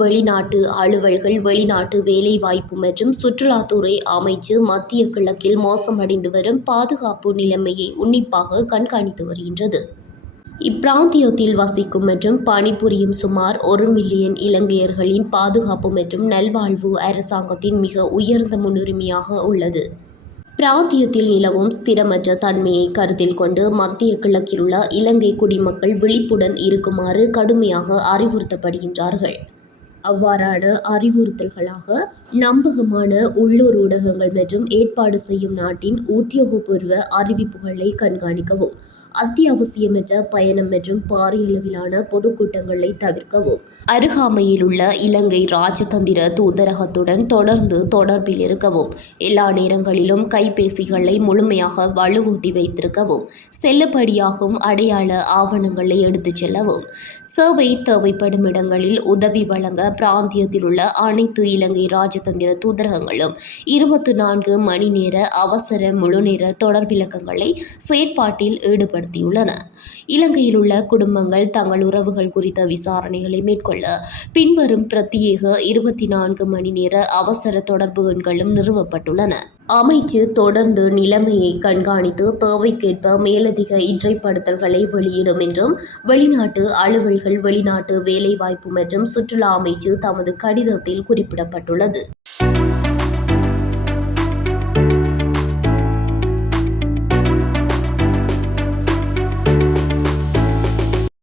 வெளிநாட்டு அலுவல்கள், வெளிநாட்டு வேலைவாய்ப்பு மற்றும் சுற்றுலாத்துறை அமைச்சு மத்திய கிழக்கில் மோசமடைந்து வரும் பாதுகாப்பு நிலைமையை உன்னிப்பாக கண்காணித்து வருகின்றது. இப்பிராந்தியத்தில் வசிக்கும் மற்றும் பணிபுரியும் சுமார் 1 மில்லியன் இலங்கையர்களின் பாதுகாப்பு மற்றும் நல்வாழ்வு அரசாங்கத்தின் மிக உயர்ந்த முன்னுரிமையாக உள்ளது. பிராந்தியத்தில் நிலவும் ஸ்திரமற்ற தன்மையை கருத்தில் கொண்டு மத்திய கிழக்கிலுள்ள இலங்கை குடிமக்கள் விழிப்புடன் இருக்குமாறு கடுமையாக அறிவுறுத்தப்படுகின்றார்கள். அவ்வாறான அறிவுறுத்தல்களாக நம்பகமான உள்ளூர் ஊடகங்கள் மற்றும் ஏற்பாடு செய்யும் நாட்டின் உத்தியோகபூர்வ அறிவிப்புகளை கண்காணிக்கவும், அத்தியாவசியமற்ற பயணம் மற்றும் பாரியளவிலான பொதுக்கூட்டங்களை தவிர்க்கவும், அருகாமையில் உள்ள இலங்கை இராஜதந்திர தூதரகத்துடன் தொடர்ந்து தொடர்பில் இருக்கவும், எல்லா நேரங்களிலும் கைபேசிகளை முழுமையாக வலுவூட்டி வைத்திருக்கவும், செல்லுபடியாகும் அடையாள ஆவணங்களை எடுத்துச் செல்லவும், சேவை தேவைப்படும் இடங்களில் உதவி வழங்க பிராந்தியத்தில் உள்ள அனைத்து இலங்கை இராஜதந்திர தூதரகங்களும் 24 மணி நேர அவசர முழுநேர தொடர்பிலக்கங்களை செயற்பாட்டில் ஈடுபடுத்தியுள்ளன. இலங்கையில் உள்ள குடும்பங்கள் தங்கள் உறவுகள் குறித்த விசாரணைகளை மேற்கொள்ள பின்வரும் பிரத்யேக 24 மணி நேர அவசர தொடர்பு எண்களும் நிறுவப்பட்டுள்ளன. அமைச்சு தொடர்ந்து நிலைமையை கண்காணித்து தேவைக்கேற்ப மேலதிக இற்றைப்படுத்தல்களை வெளியிடும் என்றும் வெளிநாட்டு அலுவல்கள், வெளிநாட்டு வேலைவாய்ப்பு மற்றும் சுற்றுலா அமைச்சு தமது கடிதத்தில் குறிப்பிடப்பட்டுள்ளது.